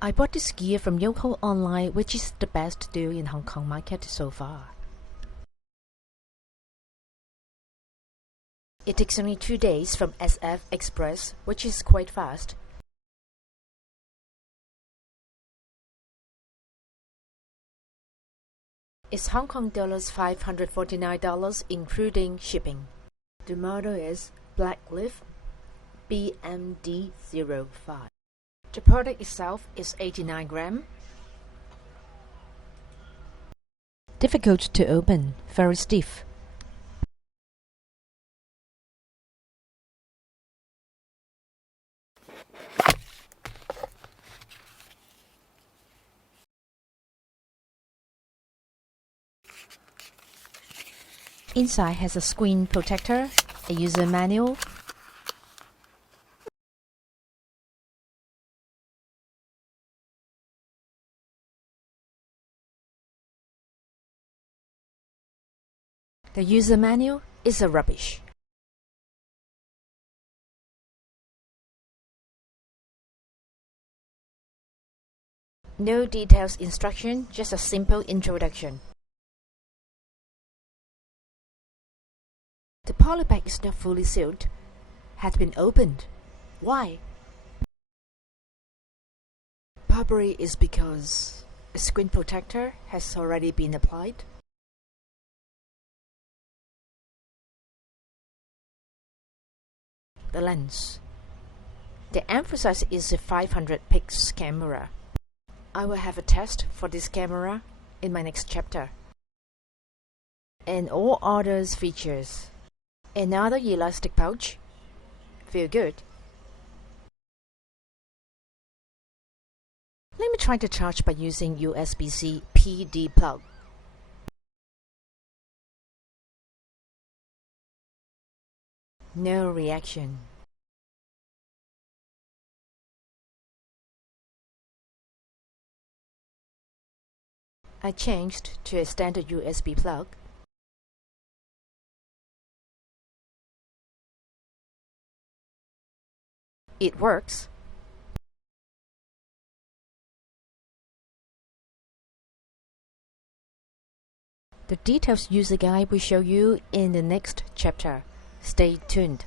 I bought this gear from Yoko online, which is the best deal in Hong Kong market so far. It takes only 2 days from SF Express, which is quite fast. It's Hong Kong dollars $549 including shipping. The model is Blackleaf BMD05. The product itself is 89 grams. Difficult to open, very stiff. Inside has a screen protector, a user manual, the user manual is a rubbish. No details instruction, just a simple introduction. The polybag is not fully sealed, has been opened. Why? Probably is because a screen protector has already been applied. The lens. The emphasis is a 500 pixel camera. I will have a test for this camera in my next chapter. And all others features. Another elastic pouch. Feel good. Let me try to charge by using USB-C PD plug. No reaction. I changed to a standard USB plug. It works. The details user guide will show you in the next chapter. Stay tuned.